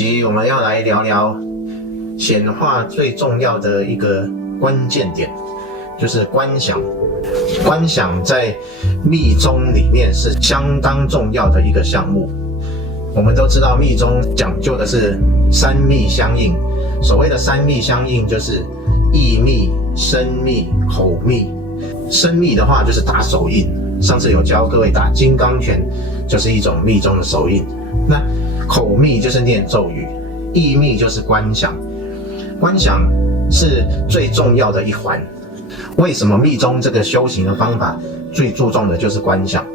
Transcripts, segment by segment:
集我们要来聊聊显化最重要的一个关键点，就是观想。观想在密宗里面是相当重要的一个项目。我们都知道密宗讲究的是三密相应，所谓的三密相应就是意密、身密、口密。身密的话就是打手印，上次有教各位打金刚拳，就是一种密宗的手印。那口密就是念咒语，意密就是观想。观想是最重要的一环。为什么密宗这个修行的方法最注重的就是观想？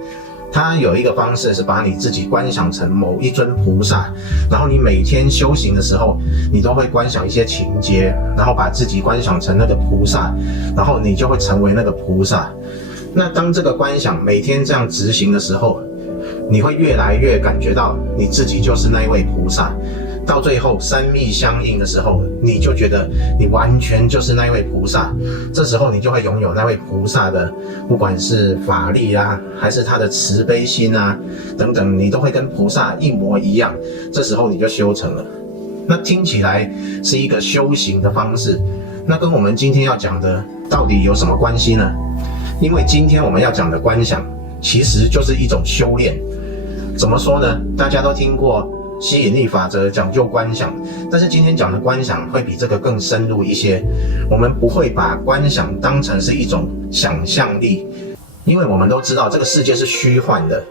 它有一个方式是把你自己观想成某一尊菩萨，然后你每天修行的时候，你都会观想一些情节，然后把自己观想成那个菩萨，然后你就会成为那个菩萨。那当这个观想每天这样执行的时候，你会越来越感觉到你自己就是那一位菩萨。到最后三密相应的时候，你就觉得你完全就是那位菩萨。这时候你就会拥有那位菩萨的，不管是法力啊，还是他的慈悲心啊，等等，你都会跟菩萨一模一样。这时候你就修成了。那听起来是一个修行的方式，那跟我们今天要讲的到底有什么关系呢？因为今天我们要讲的观想，其实就是一种修炼。怎么说呢？大家都听过吸引力法则讲究观想，但是今天讲的观想会比这个更深入一些。我们不会把观想当成是一种想象力，因为我们都知道这个世界是虚幻的，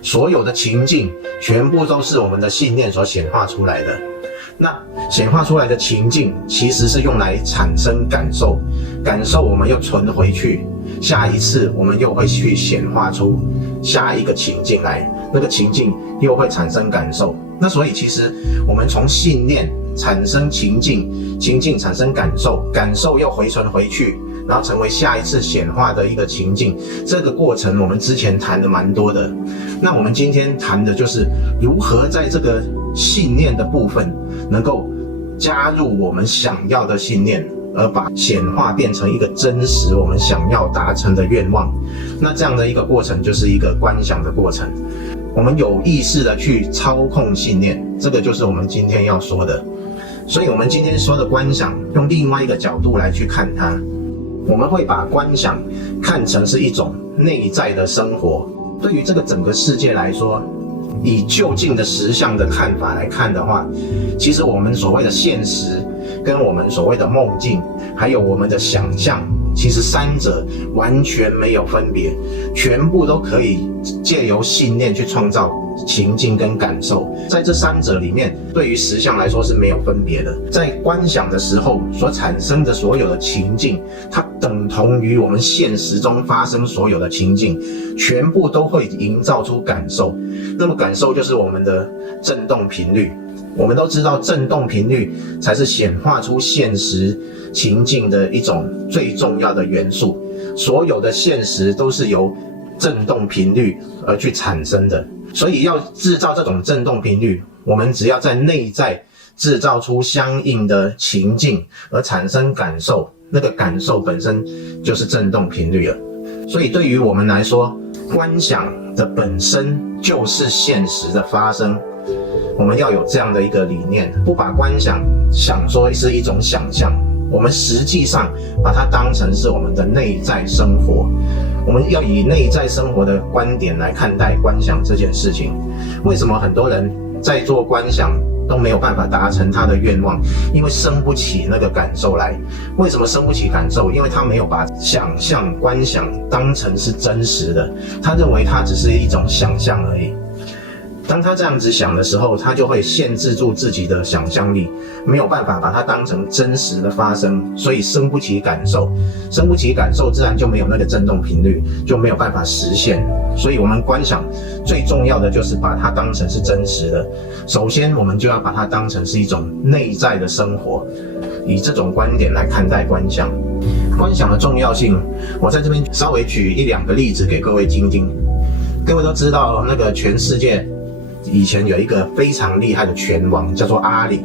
所有的情境全部都是我们的信念所显化出来的。那显化出来的情境其实是用来产生感受，感受我们又存回去，下一次我们又会去显化出下一个情境来，那个情境又会产生感受。那所以其实我们从信念产生情境，情境产生感受，感受又回存回去，然后成为下一次显化的一个情境。这个过程我们之前谈的蛮多的。那我们今天谈的就是如何在这个信念的部分能够加入我们想要的信念，而把显化变成一个真实我们想要达成的愿望。那这样的一个过程就是一个观想的过程。我们有意识的去操控信念，这个就是我们今天要说的。所以我们今天说的观想，用另外一个角度来去看它，我们会把观想看成是一种内在的生活。对于这个整个世界来说，以就近的实相的看法来看的话，其实我们所谓的现实跟我们所谓的梦境还有我们的想象，其实三者完全没有分别，全部都可以借由信念去创造情境跟感受。在这三者里面，对于实相来说是没有分别的。在观想的时候所产生的所有的情境，它等同于我们现实中发生所有的情境，全部都会营造出感受。那么感受就是我们的振动频率。我们都知道振动频率才是显化出现实情境的一种最重要的元素，所有的现实都是由振动频率而去产生的。所以要制造这种振动频率，我们只要在内在制造出相应的情境而产生感受，那个感受本身就是振动频率了。所以对于我们来说，观想的本身就是现实的发生。我们要有这样的一个理念，不把观想想说是一种想象，我们实际上把它当成是我们的内在生活。我们要以内在生活的观点来看待观想这件事情。为什么很多人在做观想都没有办法达成他的愿望？因为生不起那个感受来。为什么生不起感受？因为他没有把想象观想当成是真实的，他认为它只是一种想象而已。当他这样子想的时候，他就会限制住自己的想象力，没有办法把它当成真实的发生，所以生不起感受，生不起感受自然就没有那个振动频率，就没有办法实现。所以我们观想最重要的就是把它当成是真实的。首先我们就要把它当成是一种内在的生活，以这种观点来看待观想。观想的重要性，我在这边稍微举一两个例子给各位听听。各位都知道那个全世界以前有一个非常厉害的拳王，叫做阿里。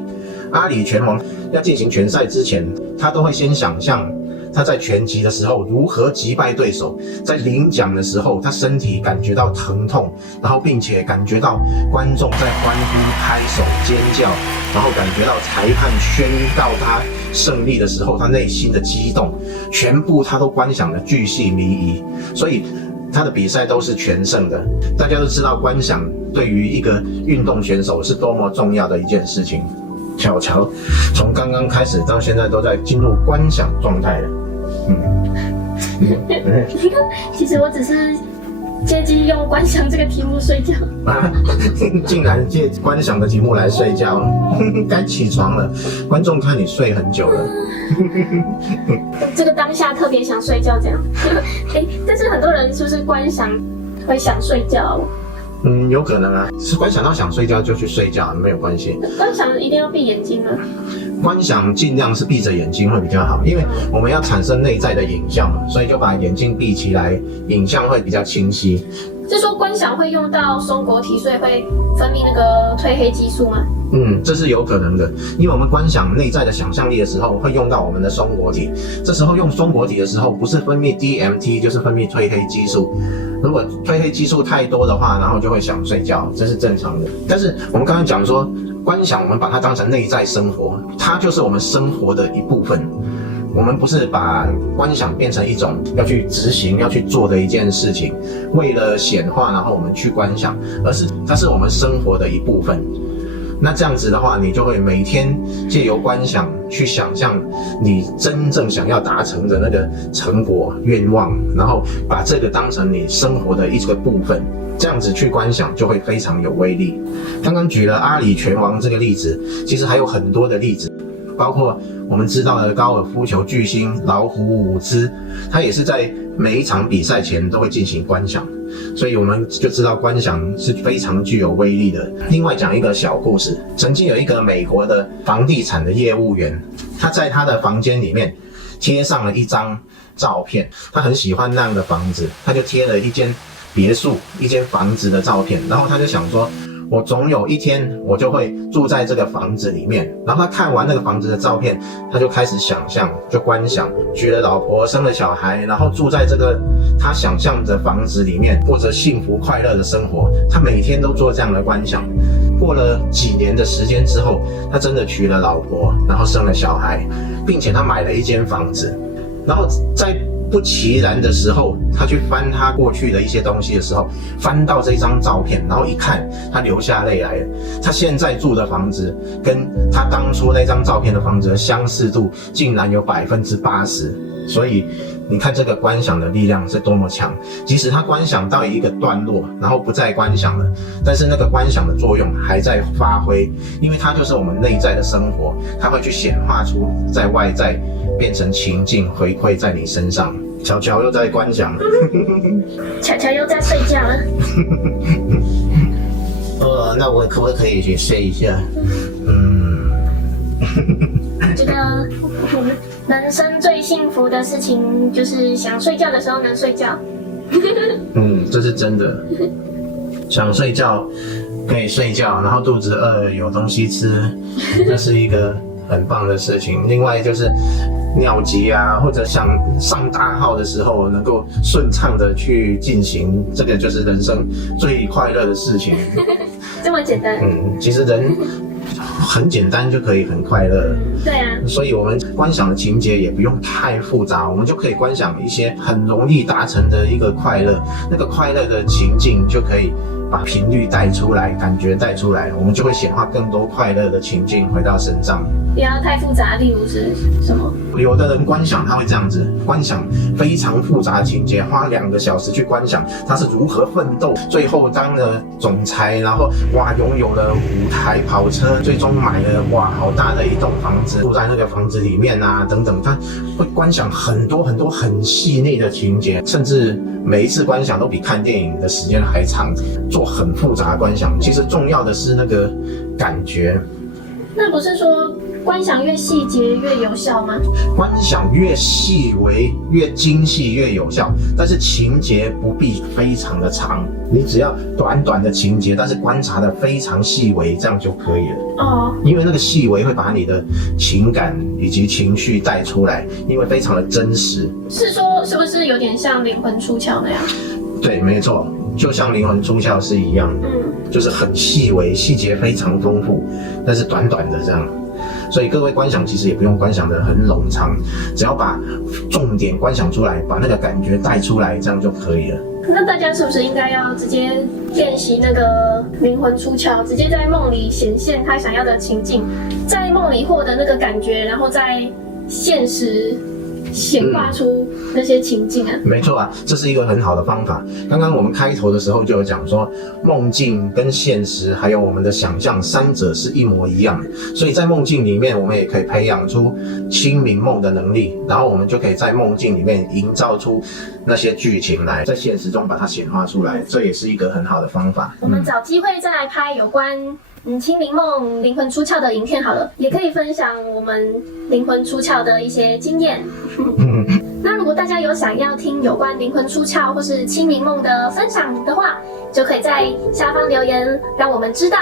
阿里拳王要进行拳赛之前，他都会先想象他在拳击的时候如何击败对手，在领奖的时候他身体感觉到疼痛，然后并且感觉到观众在欢呼拍手尖叫，然后感觉到裁判宣告他胜利的时候他内心的激动，全部他都观想得巨细靡遗，所以他的比赛都是全胜的。大家都知道观想对于一个运动选手是多么重要的一件事情。巧巧从刚刚开始到现在都在进入观想状态了。其实我只是借机用观想这个题目睡觉。竟然借观想的题目来睡觉，该起床了。观众看你睡很久了。这个当下特别想睡觉，这样。但是很多人是不是观想会想睡觉？有可能啊，是观想到想睡觉就去睡觉，没有关系。观想一定要闭眼睛吗？观想尽量是闭着眼睛会比较好，因为我们要产生内在的影像嘛，所以就把眼睛闭起来，影像会比较清晰。是说观想会用到松果体，所以会分泌那个褪黑激素吗？这是有可能的，因为我们观想内在的想象力的时候，会用到我们的松果体。这时候用松果体的时候，不是分泌 DMT， 就是分泌褪黑激素。如果褪黑激素太多的话，然后就会想睡觉，这是正常的。但是我们刚刚讲说，观想我们把它当成内在生活，它就是我们生活的一部分。我们不是把观想变成一种要去执行、要去做的一件事情，为了显化，然后我们去观想，而是它是我们生活的一部分。那这样子的话，你就会每天借由观想去想象你真正想要达成的那个成果、愿望，然后把这个当成你生活的一个部分。这样子去观想就会非常有威力。刚刚举了阿里拳王这个例子，其实还有很多的例子。包括我们知道的高尔夫球巨星老虎伍兹，他也是在每一场比赛前都会进行观想，所以我们就知道观想是非常具有威力的。另外讲一个小故事，曾经有一个美国的房地产的业务员，他在他的房间里面贴上了一张照片，他很喜欢那样的房子，他就贴了一间别墅、一间房子的照片，然后他就想说，我总有一天我就会住在这个房子里面。然后他看完那个房子的照片，他就开始想象，就观想，娶了老婆，生了小孩，然后住在这个他想象的房子里面，过着幸福快乐的生活。他每天都做这样的观想。过了几年的时间之后，他真的娶了老婆，然后生了小孩，并且他买了一间房子。然后在不其然的时候，他去翻他过去的一些东西的时候，翻到这张照片，然后一看，他流下泪来了。他现在住的房子跟他当初那张照片的房子的相似度竟然有80%，所以你看这个观想的力量是多么强。即使他观想到一个段落，然后不再观想了，但是那个观想的作用还在发挥，因为它就是我们内在的生活，它会去显化出在外在，变成情境回馈在你身上。巧巧又在观想，巧巧又在睡觉了。那我可不可以去睡一下？这个人生最幸福的事情就是想睡觉的时候能睡觉。这是真的。想睡觉可以睡觉，然后肚子饿有东西吃，这是一个很棒的事情。另外就是尿急啊，或者想上大号的时候能够顺畅的去进行，这个就是人生最快乐的事情。这么简单？其实人很简单就可以很快乐。对啊，所以我们观想的情节也不用太复杂，我们就可以观想一些很容易达成的一个快乐，那个快乐的情境就可以把频率带出来，感觉带出来，我们就会显化更多快乐的情境回到身上。不要太复杂，例如是什么？有的人观想他会这样子，观想非常复杂的情节，花2个小时去观想他是如何奋斗，最后当了总裁，然后拥有了5台跑车，最终买了好大的一栋房子，住在那个房子里面啊等等，他会观想很多很多很细腻的情节，甚至每一次观想都比看电影的时间还长，做很复杂的观想。其实重要的是那个感觉。那不是说观想越细节越有效吗？观想越细微、越精细越有效，但是情节不必非常的长，你只要短短的情节，但是观察的非常细微，这样就可以了。哦，因为那个细微会把你的情感以及情绪带出来，因为非常的真实。是说是不是有点像灵魂出窍那样？对，没错，就像灵魂出窍是一样的，就是很细微，细节非常丰富，但是短短的这样。所以各位观想其实也不用观想得很冗长，只要把重点观想出来，把那个感觉带出来，这样就可以了。那大家是不是应该要直接练习那个灵魂出窍，直接在梦里显现他想要的情境，在梦里获得那个感觉，然后在现实显化出那些情境啊？没错啊，这是一个很好的方法。刚刚我们开头的时候就有讲说，梦境跟现实还有我们的想象三者是一模一样的，所以在梦境里面我们也可以培养出清明梦的能力，然后我们就可以在梦境里面营造出那些剧情来，在现实中把它显化出来，这也是一个很好的方法。我们找机会再来拍有关清明梦灵魂出窍的影片好了，也可以分享我们灵魂出窍的一些经验。那如果大家有想要听有关灵魂出窍或是清明梦的分享的话，就可以在下方留言让我们知道。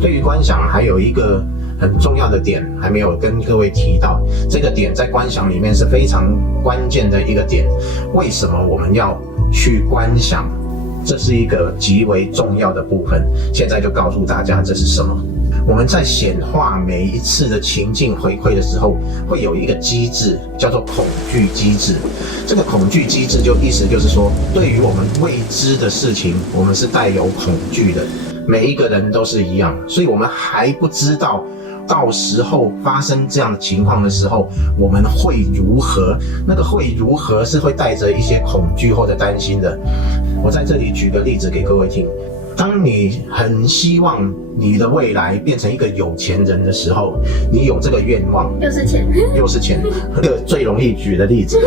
对于观想还有一个很重要的点还没有跟各位提到，这个点在观想里面是非常关键的一个点。为什么我们要去观想？这是一个极为重要的部分，现在就告诉大家这是什么。我们在显化每一次的情境回馈的时候，会有一个机制叫做恐惧机制。这个恐惧机制意思就是说，对于我们未知的事情，我们是带有恐惧的。每一个人都是一样，所以我们还不知道到时候发生这样的情况的时候，我们会如何？那个会如何是会带着一些恐惧或者担心的。我在这里举个例子给各位听。当你很希望你的未来变成一个有钱人的时候，你有这个愿望，又是钱，又是钱，这个最容易举的例子。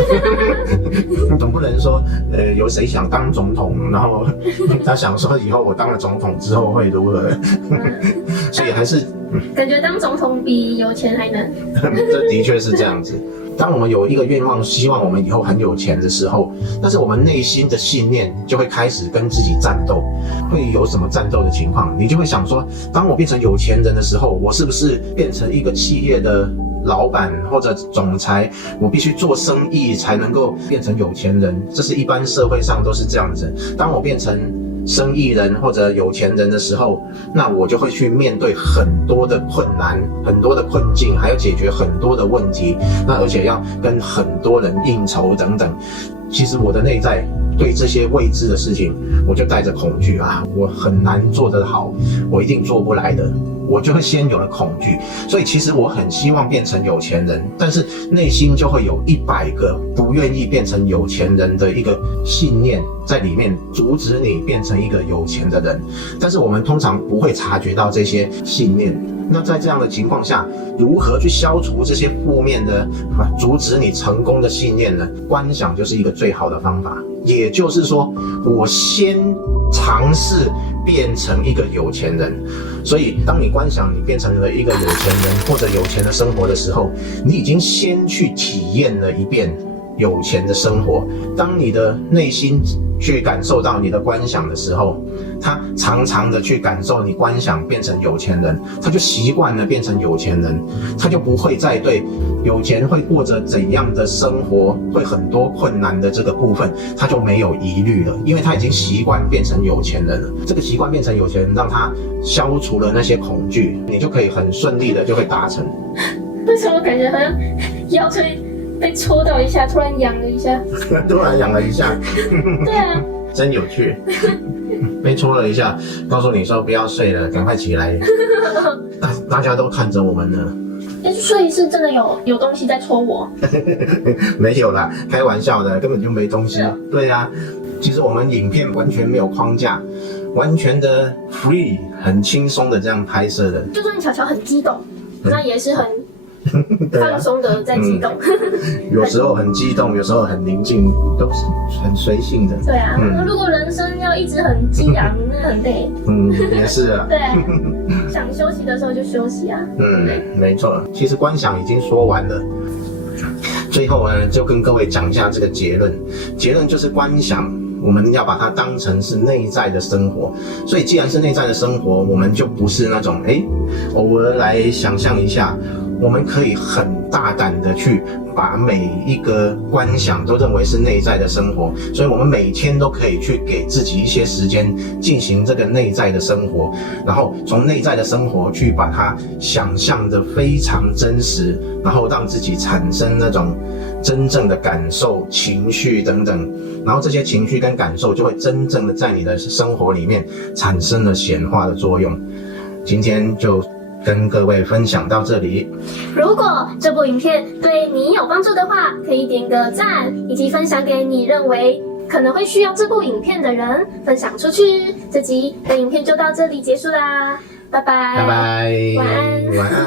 总不能说，有谁想当总统，然后他想说以后我当了总统之后会如何，所以还是感觉当总统比有钱还难。这的确是这样子。当我们有一个愿望，希望我们以后很有钱的时候，但是我们内心的信念就会开始跟自己战斗。会有什么战斗的情况？你就会想说，当我变成有钱人的时候，我是不是变成一个企业的老板或者总裁？我必须做生意才能够变成有钱人。这是一般社会上都是这样子。当我变成生意人或者有钱人的时候，那我就会去面对很多的困难、很多的困境，还要解决很多的问题，那而且要跟很多人应酬等等。其实我的内在对这些未知的事情，我就带着恐惧啊，我很难做得好，我一定做不来的，我就会先有了恐惧。所以其实我很希望变成有钱人，但是内心就会有100个不愿意变成有钱人的一个信念在里面，阻止你变成一个有钱的人。但是我们通常不会察觉到这些信念。那在这样的情况下，如何去消除这些负面的、阻止你成功的信念呢？观想就是一个最好的方法。也就是说，我先尝试变成一个有钱人。所以当你观想你变成了一个有钱人或者有钱的生活的时候，你已经先去体验了一遍有钱的生活。当你的内心去感受到你的观想的时候，他常常的去感受你观想变成有钱人，他就习惯了变成有钱人，他就不会再对有钱会过着怎样的生活，会很多困难的这个部分，他就没有疑虑了，因为他已经习惯变成有钱人了。这个习惯变成有钱人，让他消除了那些恐惧，你就可以很顺利的就会达成。为什么感觉好像腰椎被戳到一下，突然痒了一下？突然痒了一下。对啊，真有趣。被戳了一下，告诉你说不要睡了，赶快起来。大家都看着我们呢。所以是真的有东西在戳我？没有啦，开玩笑的，根本就没东西。对啊，其实我们影片完全没有框架，完全的 free， 很轻松的这样拍摄的。就算巧巧很激动，那也是很对啊放，松的在激动。有时候很激动，有时候很宁静，都是很随性的。对啊，如果人生要一直很激昂，那很累。也是啊。对，想休息的时候就休息啊。没错。其实观想已经说完了，最后呢，就跟各位讲一下这个结论。结论就是观想，我们要把它当成是内在的生活。所以既然是内在的生活，我们就不是那种偶尔来想象一下，我们可以很大胆的去把每一个观想都认为是内在的生活。所以我们每天都可以去给自己一些时间进行这个内在的生活，然后从内在的生活去把它想象的非常真实，然后让自己产生那种真正的感受、情绪等等，然后这些情绪跟感受就会真正的在你的生活里面产生了显化的作用。今天就跟各位分享到这里。如果这部影片对你有帮助的话，可以点个赞，以及分享给你认为可能会需要这部影片的人，分享出去。这集的影片就到这里结束啦，拜拜，拜拜，晚安，晚安。